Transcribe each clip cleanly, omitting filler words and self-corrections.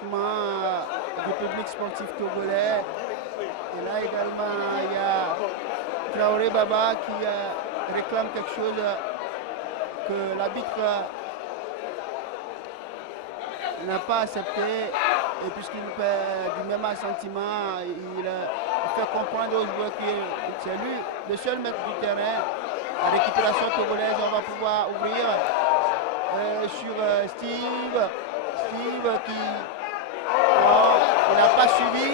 sentiment du public sportif togolais. Et là également, il y a Traoré Baba qui réclame quelque chose que l'arbitre n'a pas accepté. Et puisqu'il fait du même assentiment, il fait comprendre aux joueurs que c'est lui le seul maître du terrain. La récupération togolaise, on va pouvoir ouvrir sur Steve. Steve qui n'a pas suivi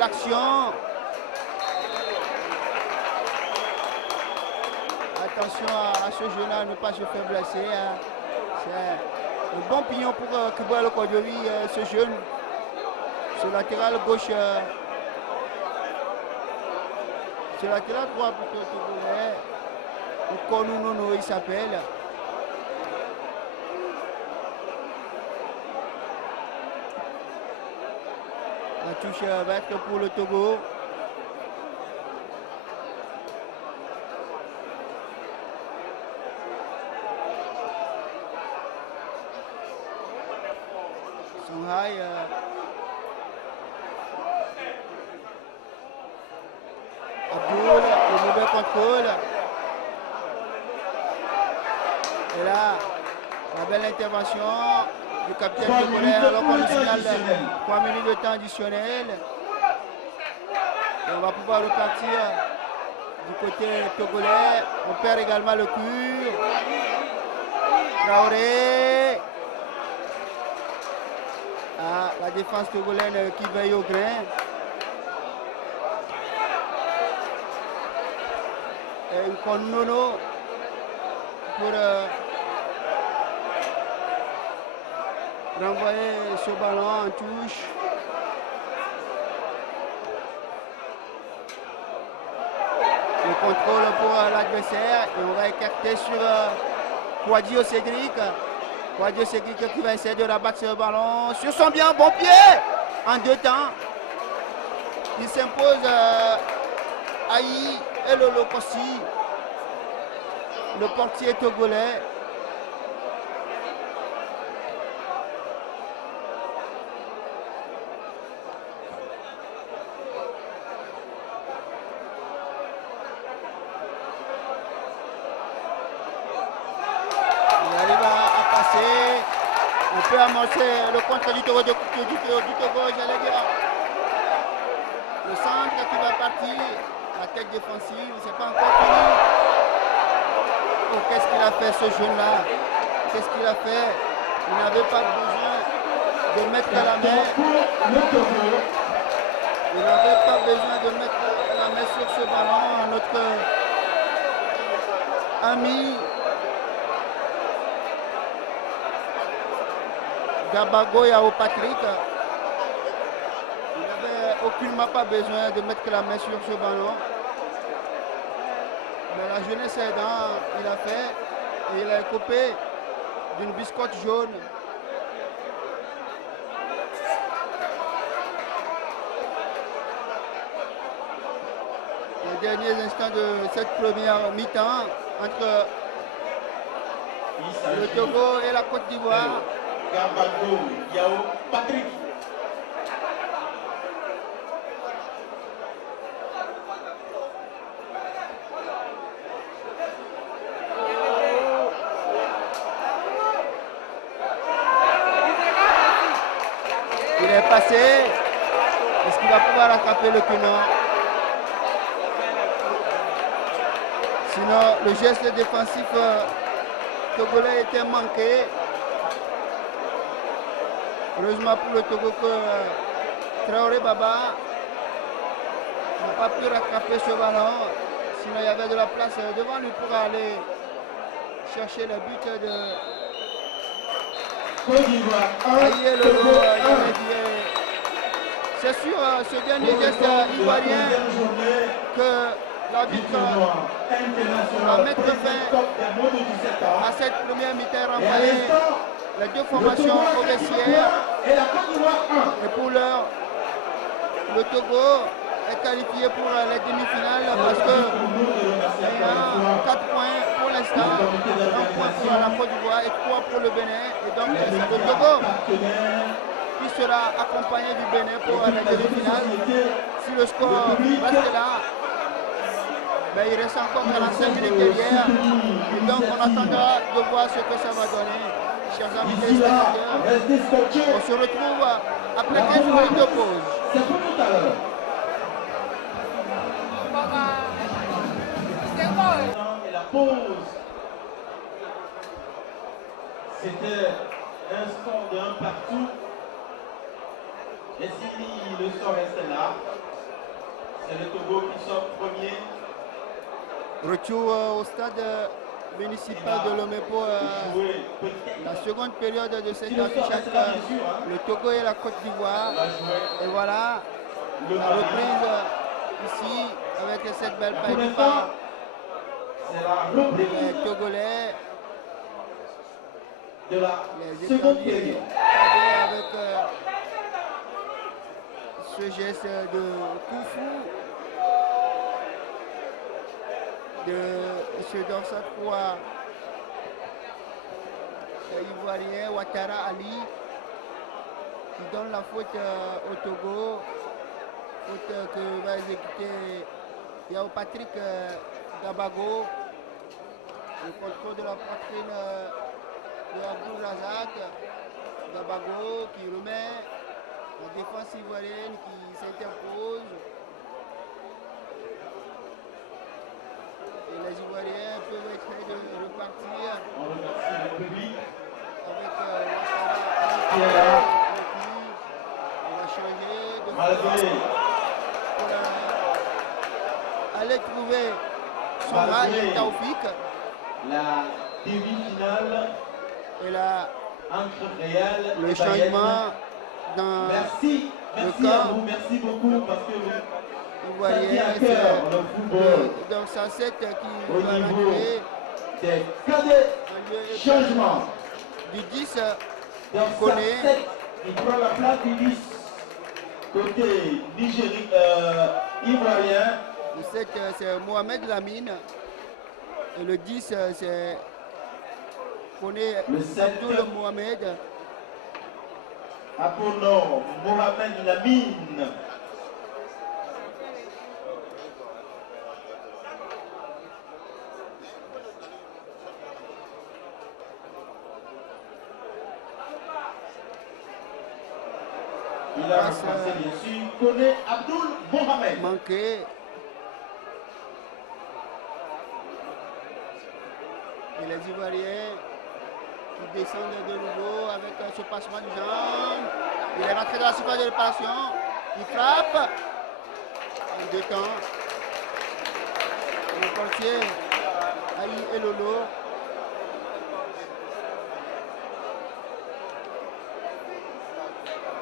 l'action. Attention à ce jeu-là, ne pas se faire blesser. Hein. C'est un bon pignon pour Kiboualo Kodjovi, ce jeune. Ce latéral gauche. Ce latéral droit pour Togolais. Konu Nono, il s'appelle. La touche va être pour le Togo. Songhai Abdul, le mauvais contrôle. Et là, la belle intervention du capitaine togolais alors qu'on lui signale 3 minutes de temps additionnel. Et on va pouvoir repartir du côté togolais. On perd également le cul. Traoré. Ah, la défense togolaise qui veille au grain. Et une Konono pour renvoyer ce ballon en touche. Le contrôle pour l'adversaire et on va écarter sur Kouadio Cédric. Kouadio Cédric qui va essayer de rabattre ce ballon sur son bien bon pied en deux temps. Il s'impose Aïe et Lolo Kossi, le portier togolais. On peut amorcer le contre du Togo, j'allais dire. Le centre qui va partir, la tête défensive, c'est pas encore fini. Oh, qu'est-ce qu'il a fait ce jeune-là? Qu'est-ce qu'il a fait? Il n'avait pas besoin de mettre la main. Il n'avait pas besoin de mettre la main sur ce ballon. Notre ami Gabago Yao Patrick, il n'avait aucunement pas besoin de mettre la main sur ce ballon. Mais la jeunesse aidant, il a fait et il a coupé d'une biscotte jaune. Les derniers instants de cette première mi-temps entre le Togo et la Côte d'Ivoire. Gabago Yao Patrick. Il est passé. Est-ce qu'il va pouvoir rattraper le piment? Sinon, le geste défensif togolais était manqué. Heureusement pour le Togo que Traoré Baba n'a pas pu rattraper ce ballon. Sinon, il y avait de la place devant lui pour aller chercher le but de Aïe Lolo. C'est sur ce dernier geste ivoirien que l'arbitre va mettre fin à cette première mi-temps renvoyée. Les deux formations au vestiaire. Et pour l'heure, le Togo est qualifié pour les demi-finales parce que il y a 4 points pour l'instant, 1 point pour la Côte d'Ivoire et 3 pour le Bénin. Et donc c'est le Togo sera accompagné du Bénin pour la demi-finale. Si le score reste là, ben, il reste encore 45 minutes derrière. Et donc on attendra de voir ce que ça va donner. Chers amis téléspectateurs, on se retrouve après 15 minutes de pause. C'est pour tout à l'heure. Et la pause, c'était un score de 1 partout. Et si le score reste là, c'est le Togo qui sort premier. Retour au stade municipal de Lomé pour la seconde période de cette affiche entre le Togo et la Côte d'Ivoire. Et voilà la reprise ici avec cette belle paille par les Togolais. De la Les seconde établis période. avec ce geste de coup fou de M. Dorsat Koua, ivoirien Ouattara Ali, qui donne la faute au Togo, faute que va exécuter Yao Patrick Gabago, le contrôle de la poitrine de Abdul Razak Gabago qui remet la défense ivoirienne qui s'interpose. Et les Ivoiriens peuvent essayer de repartir On remercie le public. avec Ouattara Qui est là. on va changer de Malgré, pour aller trouver son Malgré. mari Taoufik. la demi-finale Et là, entre Real le et changement Bayern. dans Merci, le merci camp à vous, merci beaucoup parce que vous ivoirien, mettez à cœur le football donc ça c'est qui au va niveau rentrer des cadets. en lieu et Changement place du 10 dans sa Koné. tête. Il prend la place du 10 côté ivoirien. Le 7 c'est Mohamed Lamine et le 10 c'est Koné Le 7. Abdoul Mohamed. A pour nom Mohamed Lamine. Il a remplacé bien sûr Koné Abdoul Mohamed. Manqué. Et les Ivoiriens qui descendent de nouveau avec ce passement du jambe. Il est rentré dans la surface de réparation. Il frappe. En 2 temps. Le portier Ali Elolo.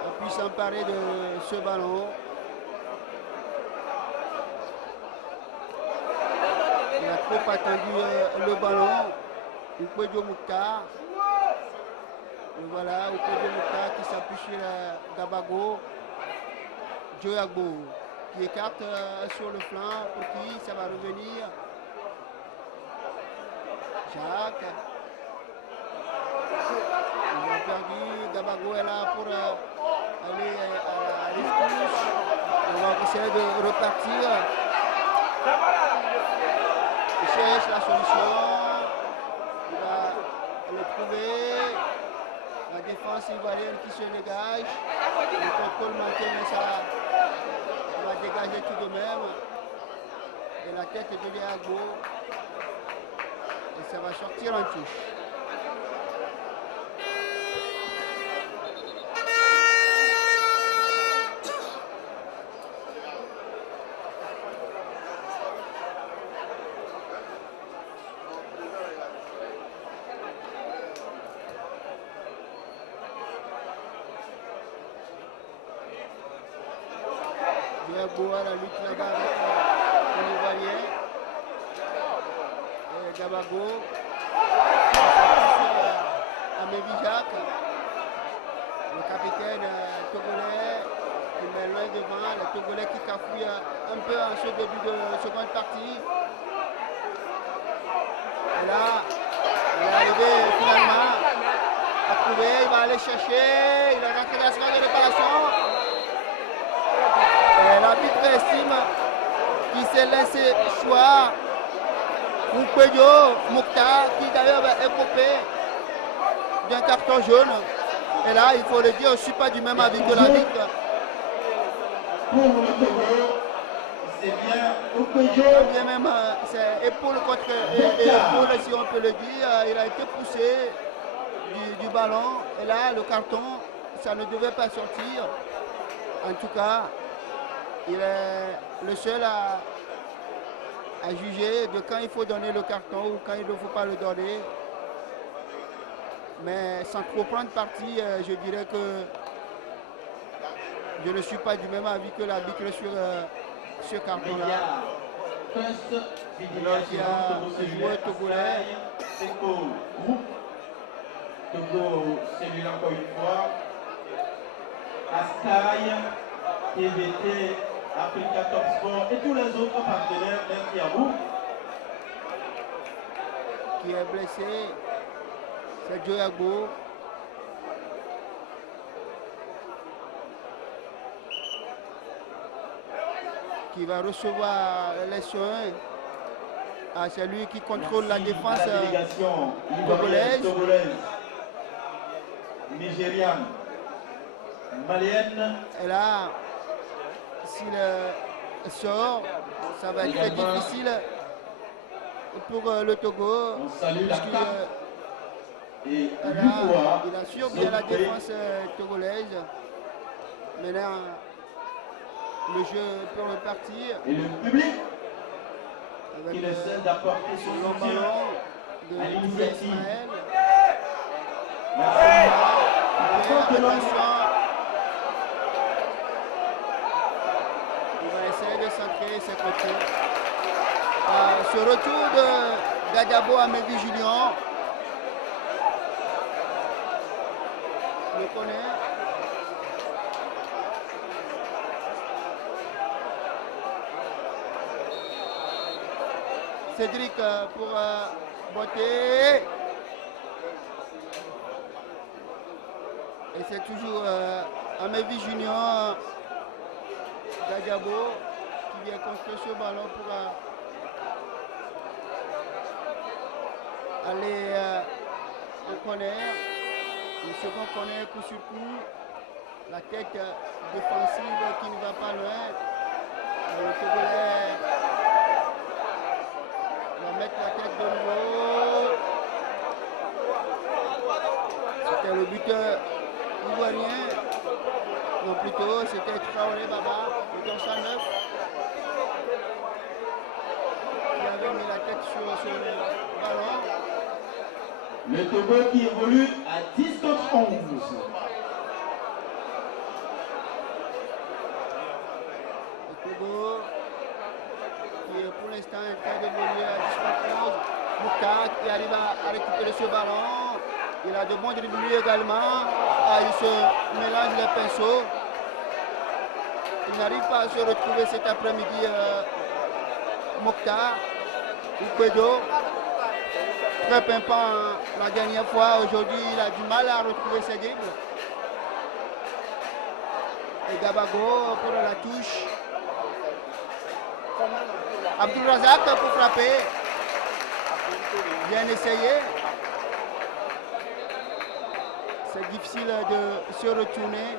A pu s'emparer de ce ballon. Il a trop attendu le ballon. Ukwedio Mouktar. Et voilà, Ukwedio Mouktar qui s'appuie sur Gabago. Joyagbo qui écarte sur le flanc pour qui ça va revenir. Jacques. Ils ont perdu. Gabago est là pour aller à la rescousse. On va essayer de repartir. Il cherche la solution. Il va le trouver. La défense ivoirienne qui se dégage. Le contrôle manqué, mais ça va dégager tout de même. Et la tête de Diago. Et ça va sortir en touche. Diago à la lutte là-bas avec les Ivoiriens. Et Gabago. Amévi Jacques. Le capitaine togolais qui met loin devant. Le Togolais qui cafouille un peu en ce début de seconde partie. Et là, il est arrivé finalement à trouver. Il va aller chercher. Il est rentré dans la seconde de réparation. laissé choix pour Pedro Mokhtar, qui d'ailleurs va écoper d'un carton jaune. Et là, il faut le dire, je ne suis pas du même avis que l'arbitre. Pour le Togo, c'est bien au Pedro. Bien même, c'est épaule contre épaule, si on peut le dire. Il a été poussé du ballon. Et là, le carton, ça ne devait pas sortir. En tout cas, il est le seul à juger de quand il faut donner le carton ou quand il ne faut pas le donner. Mais sans trop prendre parti, je dirais que je ne suis pas du même avis que l'arbitre sur ce carton-là. Alors il y a un joueur togolais. Togo, celui-là encore une fois. Askai, TVT, Africa Top Sport et tous les autres partenaires d'Intiabou. Qui est blessé, c'est Joyagbo. Qui va recevoir les soins. Ah, c'est lui qui contrôle la défense togolaise. Nigériane, malienne. Et là, s'il sort, ça va être très difficile pour le Togo. On salue la carte. Et il assure bien la défense togolaise. Maintenant, le jeu peut repartir. Et le public avec qui essaie d'apporter son long soutien ballon à de l'initiative. Ismaël. Attention. Il va essayer de centrer ses côtés. Ce retour de Gadabo à Mevi Julien. Je le connais. Cédric pour botter. Et c'est toujours Amevi Junior Gadjabo qui vient construire ce ballon pour aller au corner. Le second corner coup sur coup. La tête défensive qui ne va pas loin. Le Togolais va mettre la tête de nouveau. C'était le buteur ivoirien. Non, plutôt, c'était Traoré Baba, le dorsal 9, qui avait mis la tête sur ce ballon. Le Togo qui évolue à 10 contre 11. Le Togo qui est pour l'instant en train d'évoluer à 10 contre 11. Mokhtar qui arrive à récupérer ce ballon. Il a de bons dribblés également. Il se mélange les pinceaux. Il n'arrive pas à se retrouver cet après-midi. Mokhtar ou Pedro. Très pimpant la dernière fois. Aujourd'hui, il a du mal à retrouver ses dribbles. Et Gabago pour la touche. Abdul Razak pour frapper. Bien essayé. C'est difficile de se retourner.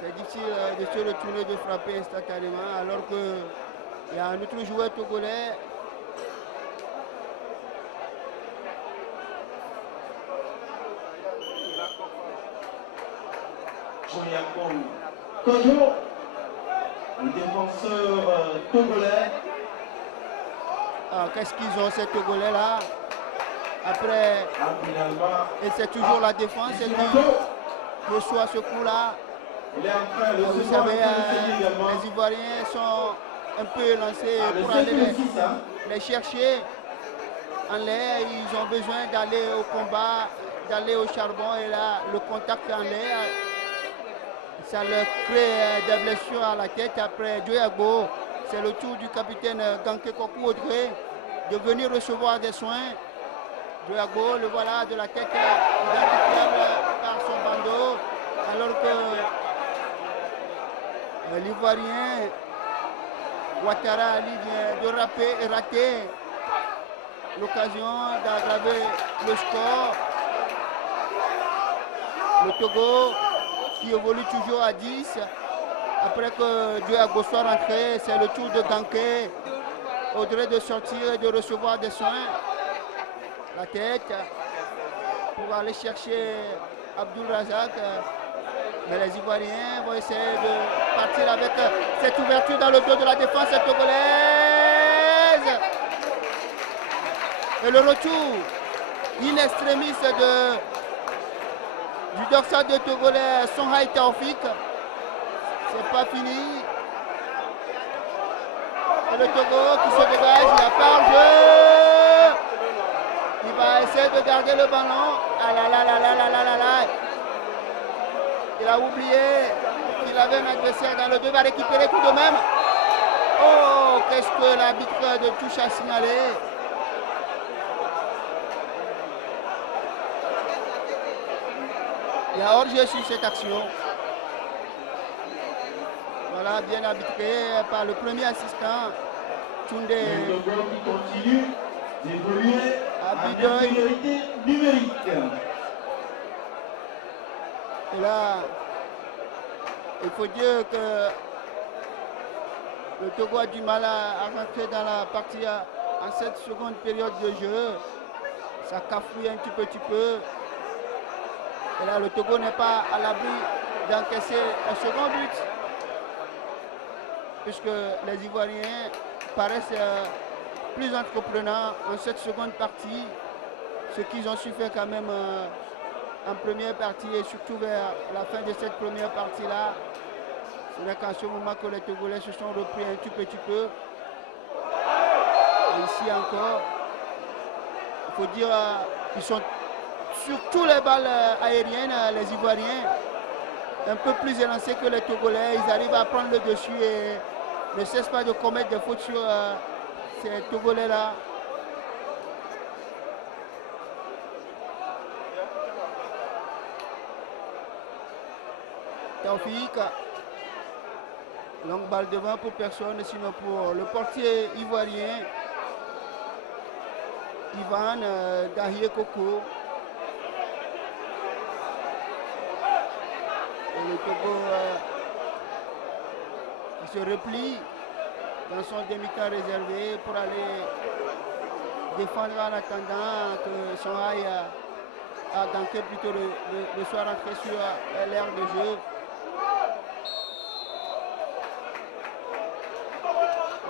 C'est difficile de se retourner, de frapper instantanément, alors qu'il y a un autre joueur togolais. Kojo, le défenseur togolais. Qu'est-ce qu'ils ont ces Togolais là? Après, et c'est toujours la défense qui reçoit ce coup là. Vous savez, les Ivoiriens sont un peu lancés pour aller les chercher en l'air. Ils ont besoin d'aller au combat, d'aller au charbon, et là, le contact en l'air, ça leur crée des blessures à la tête. Après Joyagbo, c'est le tour du capitaine Ganke Kokou Audrey de venir recevoir des soins. Joyagbo, le voilà de la tête identifiable par son bandeau. Alors que l'Ivoirien Ouattara Ali vient de rater l'occasion d'aggraver le score. Le Togo qui évolue toujours à 10. Après que Diogo soit rentré, c'est le tour de Ganké. Audrey de sortir et de recevoir des soins. La tête pour aller chercher Abdul Razak. Mais les Ivoiriens vont essayer de partir avec cette ouverture dans le dos de la défense togolaise. Et le retour in extremis du dorsal de Togolais Songhai Taoufik. C'est pas fini. Et le Togo qui se dégage, il a pas jeu. Il va essayer de garder le ballon. Ah là là là là là là là là. Il a oublié qu'il avait un adversaire dans le dos. Il va récupérer tout de même. Oh, qu'est-ce que l'arbitre de touche a signalé. Il y a hors-jeu sur cette action. Voilà, bien arbitré par le premier assistant, Tunde continue d'évoluer avec priorité numérique. Et là, il faut dire que le Togo a du mal à rentrer dans la partie en cette seconde période de jeu. Ça cafouille un petit peu. Et là, le Togo n'est pas à l'abri d'encaisser un second but. Puisque les Ivoiriens paraissent plus entreprenants en cette seconde partie. Ce qu'ils ont su faire quand même en première partie et surtout vers la fin de cette première partie-là. Ce n'est qu'en ce moment que les Togolais se sont repris un tout petit peu. Et ici encore, il faut dire qu'ils sont sur toutes les balles aériennes, les Ivoiriens, un peu plus élancés que les Togolais. Ils arrivent à prendre le dessus et ne cessent pas de commettre des fautes sur ces Togolais-là. Taoufik, longue balle devant pour personne, sinon pour le portier ivoirien, Ivan Dahie Koko. Et le Togo qui se replie dans son demi-temps réservé pour aller défendre en attendant que Songhai a Ganké plutôt le soit rentré sur l'aire de jeu.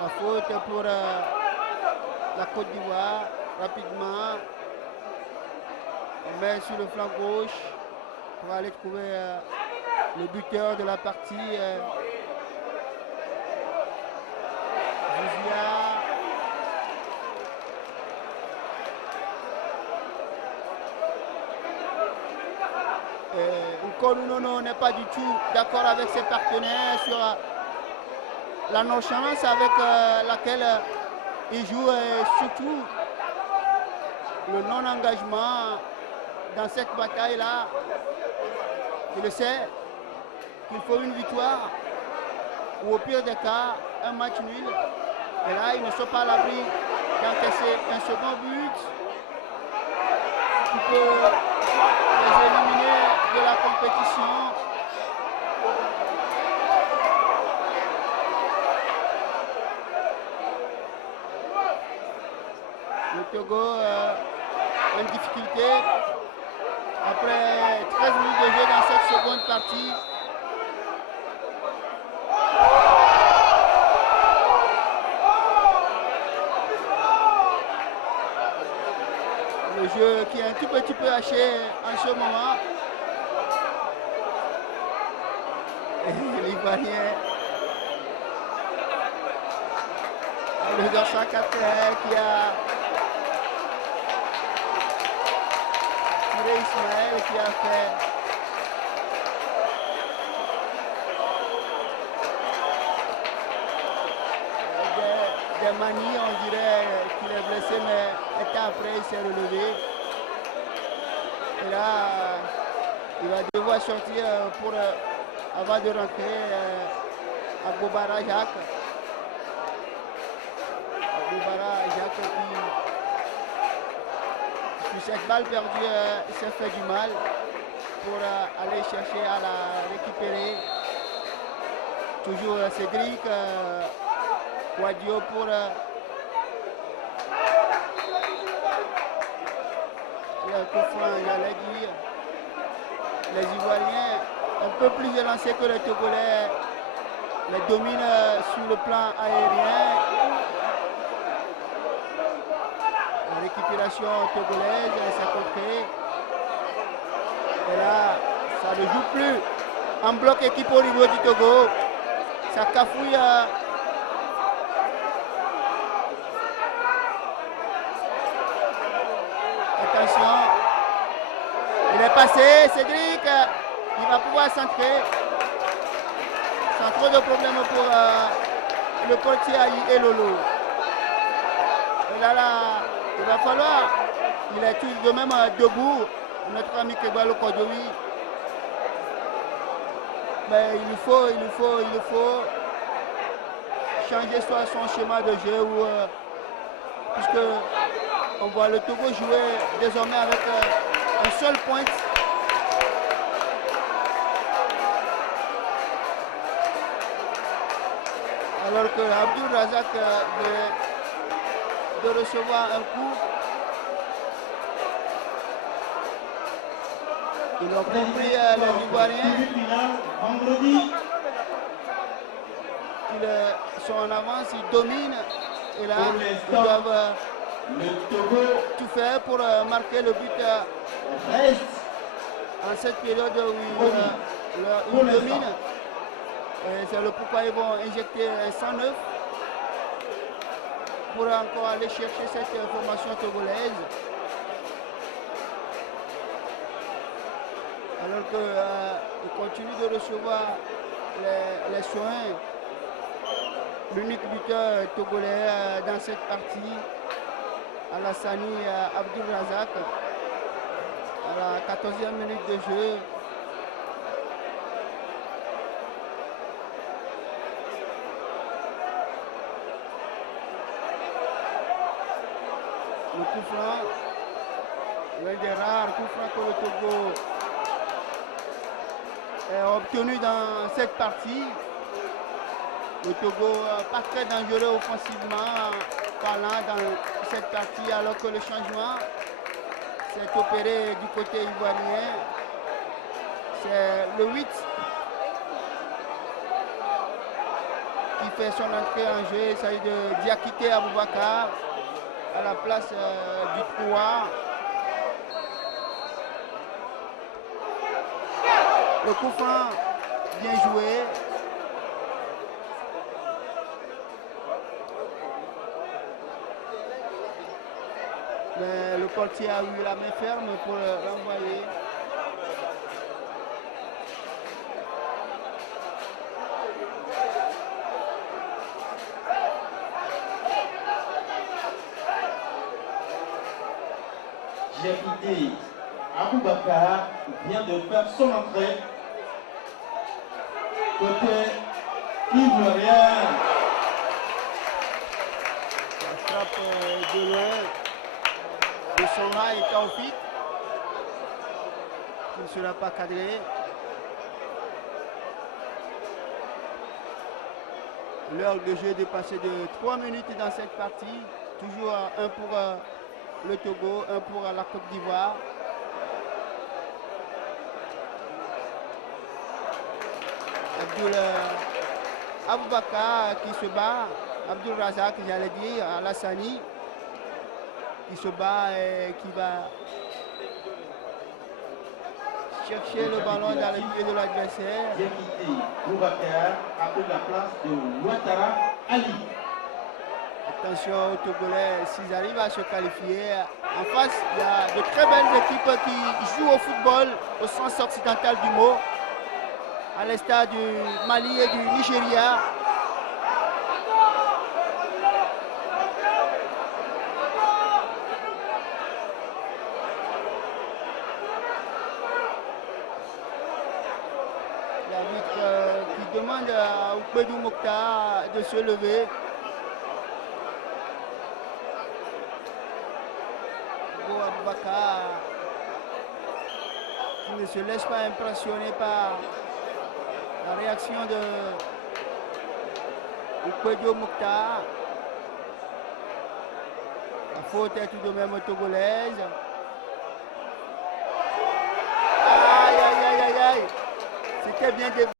La faute pour la Côte d'Ivoire, rapidement. On met sur le flanc gauche pour aller trouver le buteur de la partie. Zuzia. Nkolunono n'est pas du tout d'accord avec ses partenaires sur la nonchalance avec laquelle il joue et surtout le non-engagement dans cette bataille-là. Il le sait qu'il faut une victoire ou au pire des cas un match nul. Et là, ils ne sont pas à l'abri d'encaisser un second but qui peut les éliminer de la compétition. Le Togo en difficulté après 13 minutes de jeu dans cette seconde partie. Le jeu qui est un tout petit peu haché en ce moment. Et l'Ivoirien, le dorsal 4 qui a tiré Ismaël, qui a fait des manies, on dirait qu'il est blessé, mais un temps après il s'est relevé. Et là, Il va devoir sortir avant de rentrer à Bobara Jacques. Bobara Jacques qui, sur cette balle perdue, s'est fait du mal pour aller chercher à la récupérer. Toujours Cédric Quadio pour le coup franc, j'allais dire. Les Ivoiriens, un peu plus élancés que les Togolais, les dominent sur le plan aérien. La récupération togolaise, c'est contré. Et là, ça ne joue plus en bloc équipe au niveau du Togo. Ça cafouille. Attention. Il est passé, Cédric. Il va pouvoir centrer. Sans trop de problèmes pour le portier Aïe et Lolo. Et là, il va falloir. Il est tout de même debout. Notre ami Kebalo Kodoui. Mais il faut changer soit son schéma de jeu ou puisque on voit le Togo jouer désormais avec un seul point. Alors que Abdul Razak de recevoir un coup. Ils ont compris les Ivoiriens. Ils sont en avance, ils dominent. Et là, ils doivent tout faire pour marquer le but en cette période où ils dominent. C'est le pourquoi ils vont injecter un 109 pour encore aller chercher cette formation togolaise. Alors qu'ils continuent de recevoir les soins. L'unique buteur togolais dans cette partie, Alassani Abdul Razak, à la 14e minute de jeu. Le coup franc, l'un des rares coups francs que le Togo a obtenu dans cette partie. Le Togo pas très dangereux offensivement parlant dans cette partie, alors que le changement s'est opéré du côté ivoirien. C'est le 8 qui fait son entrée en jeu. Il s'agit de Diakité Aboubakar à la place du 3. Le coup franc bien joué. Mais le portier a eu la main ferme pour renvoyer. Diakité Aboubakar vient de faire son entrée côté ivoirien. La frappe de loin de Sonra et Taoufik, qui ne sera pas cadré. L'heure de jeu est dépassée de 3 minutes dans cette partie. Toujours un pour le Togo, un pour la Côte d'Ivoire. Abdul Aboubakar qui se bat, Abdul Razak, j'allais dire, Alassani qui se bat et qui va chercher le ballon dans les pieds de l'adversaire. Diakité Aboubakar a pris la place de Ouattara Ali. Attention aux Togolais, s'ils arrivent à se qualifier, en face, il y a de très belles équipes qui jouent au football au sens occidental du mot, à l'instar du Mali et du Nigeria. demande à Oukbedou Mokhtar de se lever. Aboubacar qui ne se laisse pas impressionner par la réaction de Oukbedou Mokhtar. La faute est tout de même togolaise. Aïe, aïe, aïe, aïe, aïe. C'était bien défendu.